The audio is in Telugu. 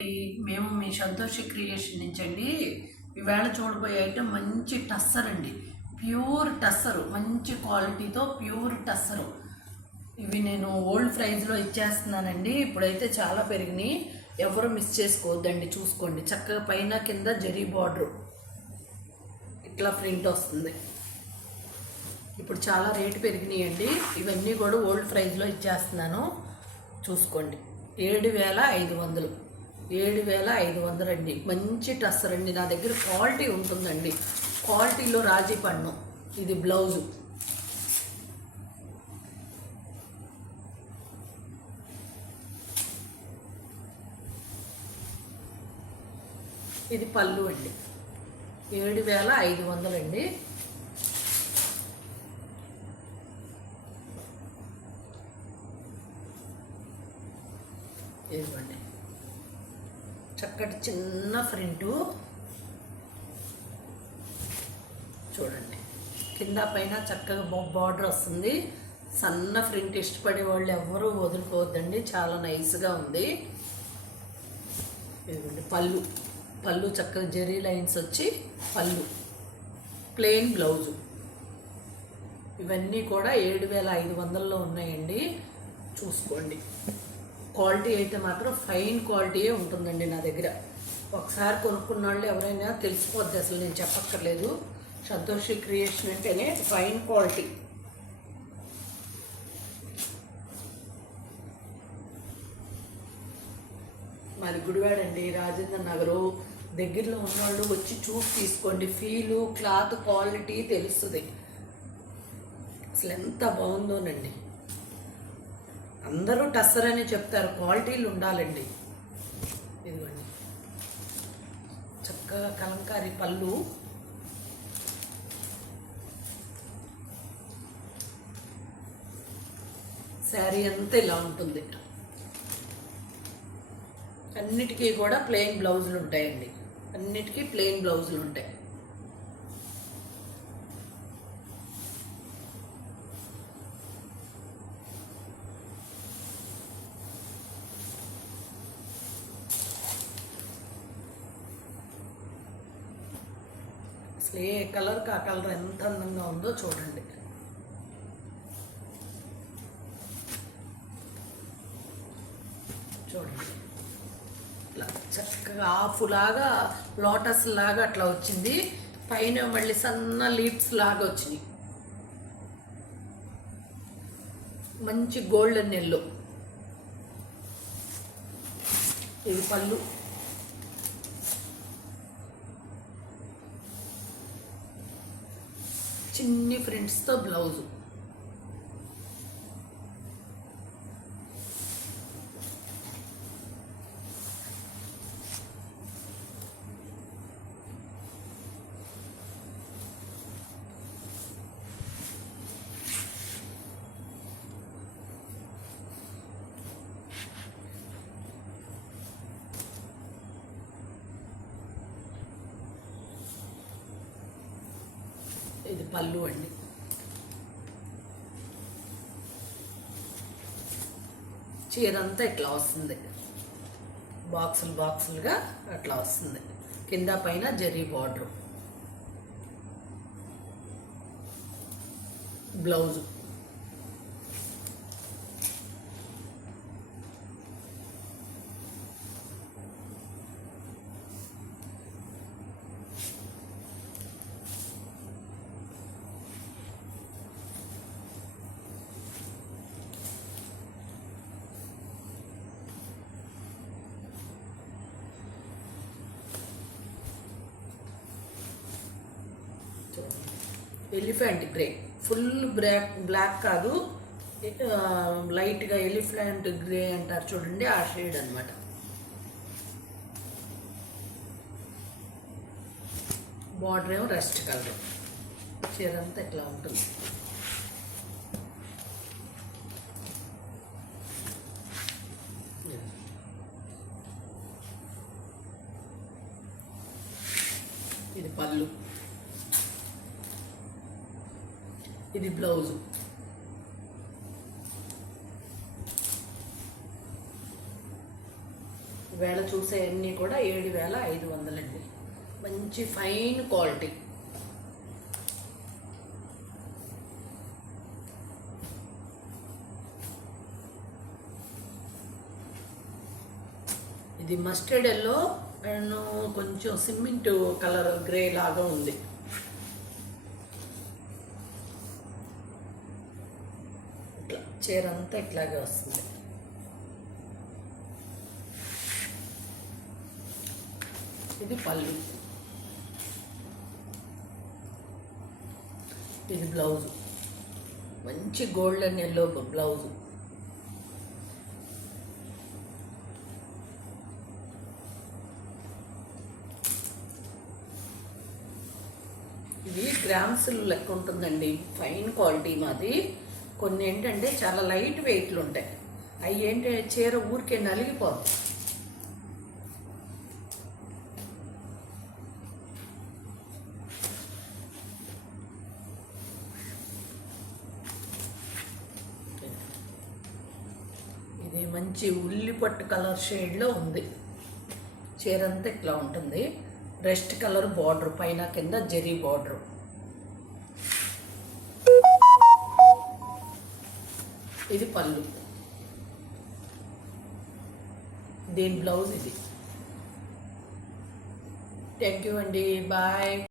మేము మీ సంతోషి క్రియేషన్ నుంచి అండి ఈవేళ చూడబోయే ఐటమ్ మంచి టస్సర్ అండి. ప్యూర్ టస్సరు, మంచి క్వాలిటీతో ప్యూర్ టస్సరు. ఇవి నేను ఓల్డ్ ప్రైజ్లో ఇచ్చేస్తున్నానండి. ఇప్పుడైతే చాలా పెరిగినాయి, ఎవరు మిస్ చేసుకోవద్దండి. చూసుకోండి, చక్కగా పైన కింద జరీ బార్డర్ ఇట్లా ప్రింట్ వస్తుంది. ఇప్పుడు చాలా రేటు పెరిగినాయండి. ఇవన్నీ కూడా ఓల్డ్ ప్రైజ్లో ఇచ్చేస్తున్నాను, చూసుకోండి. 7,500 7,500 అండి. మంచి టస్సర్ అండి. నా దగ్గర క్వాలిటీ ఉంటుందండి, క్వాలిటీలో రాజీ పన్ను. ఇది బ్లౌజు, ఇది పళ్ళు అండి. 7,500 అండి. ఇదిగోండి, చక్కటి చిన్న ప్రింటు చూడండి. కింద పైన చక్కగా బార్డర్ వస్తుంది. సన్న ప్రింట్ ఇష్టపడే వాళ్ళు ఎవరూ వదులుకోవద్దండి, చాలా నైస్గా ఉంది. ఇదిగోండి పళ్ళు, పళ్ళు చక్కగా జెరీ లైన్స్ వచ్చి పళ్ళు, ప్లెయిన్ బ్లౌజు. ఇవన్నీ కూడా 7,500లో ఉన్నాయండి, చూసుకోండి. క్వాలిటీ అయితే మాత్రం ఫైన్ క్వాలిటీయే ఉంటుందండి నా దగ్గర. ఒకసారి కొనుక్కున్న వాళ్ళు ఎవరైనా తెలిసిపోద్ది, అసలు నేను చెప్పక్కర్లేదు. సంతోషి క్రియేషన్ అంటేనే ఫైన్ క్వాలిటీ. మరి గుడివాడ అండి, రాజేంద్ర నగరు దగ్గరలో ఉన్నవాళ్ళు వచ్చి చూసి తీసుకోండి. ఫీలు, క్లాత్ క్వాలిటీ తెలుస్తుంది. అసలు ఎంత బాగుందోనండి. అందరూ టస్సర్ అని చెప్తారు, క్వాలిటీలు ఉండాలండి. ఇదిగోండి, చక్కగా కలంకారీ పళ్ళు, శారీ అంతా ఇలా ఉంటుంది. అన్నిటికీ కూడా ప్లెయిన్ బ్లౌజులు ఉంటాయండి, అన్నిటికీ ప్లెయిన్ బ్లౌజులు ఉంటాయి. అసలు ఏ కలర్కి ఆ కలర్ ఎంత అందంగా ఉందో చూడండి. చూడండి, ఇట్లా చక్కగా హాఫ్ లాగా లోటస్ లాగా అట్లా వచ్చింది. పైన మళ్ళీ సన్న లీప్స్ లాగా వచ్చినాయి. మంచి గోల్డెన్ ఎల్లో. ఇది పళ్ళు, చిన్ని ప్రింట్స్తో బ్లౌజు. ఇది పళ్ళు అండి. చీర అంతా ఇట్లా వస్తుంది, బాక్సులు బాక్సులుగా అట్లా వస్తుంది. కింద పైన zari border, blouse. Elephant grey, full black కాదు, లైట్గా ఎలిఫెంట్ గ్రే అంటారు చూడండి, ఆ షేడ్ అనమాట. బార్డర్ ఏమో రెస్ట్ కలర్. చీర అంతా ఇట్లా ఉంటుంది. ఇది పళ్ళు, ఇది బ్లౌజు. వేళ చూసే అన్నీ కూడా 7,500 అండి. మంచి ఫైన్ క్వాలిటీ. ఇది మస్టర్డ్ ఎల్లో అండ్ కొంచెం సిమెంట్ కలర్ గ్రే లాగా ఉంది. ఇట్లా చీర అంతా ఇట్లాగే వస్తుంది. ఇది పళ్ళు, ఇది బ్లౌజు, మంచి గోల్డెన్ ఎల్లో బ్లౌజు. ఇది గ్రామ్స్ లెక్క ఉంటుందండి, ఫైన్ క్వాలిటీ మాది. కొన్ని ఏంటంటే చాలా లైట్ వెయిట్లు ఉంటాయి, అవి ఏంటంటే చీర ఊరికే నలిగిపోతుంది. ఇది మంచి ఉల్లిపట్టు కలర్ షేడ్లో ఉంది. చీర అంతా ఇట్లా ఉంటుంది. రెస్ట్ కలర్ బార్డర్, పైన కింద జరీ బార్డర్. ఇది పళ్ళు, దీని బ్లౌజ్ ఇది. థ్యాంక్ యూ అండి, బాయ్.